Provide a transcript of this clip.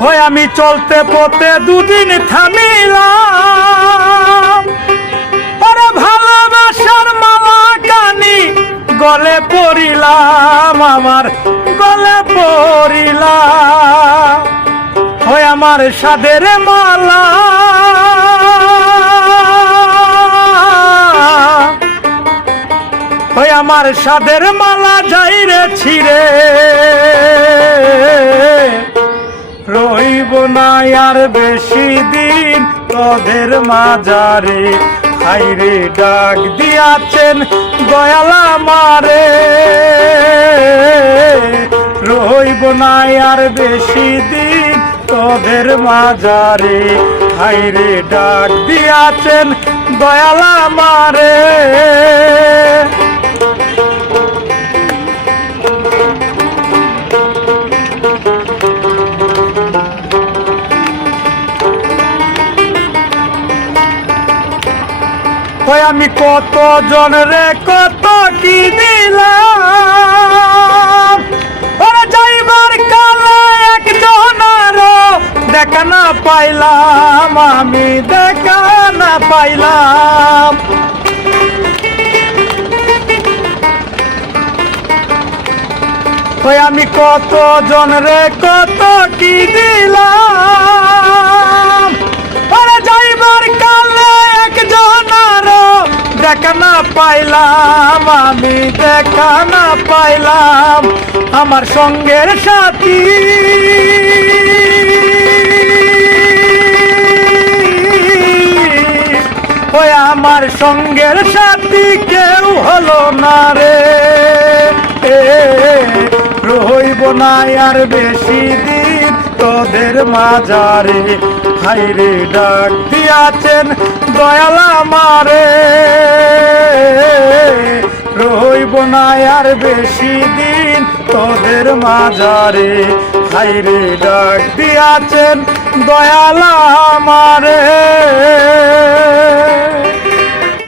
হয় আমি চলতে পথে দুদিন থামিলাম, ওরে ভালোবাসার মালা কানি গলে পড়িলাম, আমার গলে পড়িলাম। হয় আমার সাদের মালা, হয় আমার সাদের মালা যাইরে ছিড়ে, রইব না আর বেশি দিন তোদের মাঝারে। হাইরে ডাক দিয়াছেন দয়াল আমারে, রইব না আর বেশি দিন তোদের মাঝারে। হাইরে ডাক দিয়াছেন দয়াল আমারে। আমি কত জনরে কত কি দিলাম, ওরা যাইবার কালে একজনারও দেখা না পাইলাম, আমি দেখা না পাইলাম। আমি কত জনরে কত কি দিলাম, ওরা যাইবার কালে একজনারও দেখা না পাইলাম, আমি দেখা না পাইলাম। আমার সঙ্গের সাথী ওই আমার সঙ্গের সাথী কেউ হলো না রে, রইব না আর বেশি দিন তোদের মাঝারে। হাইরে ডাক দিয়াছেন দয়াল আমারে, রইব না আর বেশি দিন তোদের মাঝারে। হাইরে ডাক দিয়াছেন দয়াল আমারে।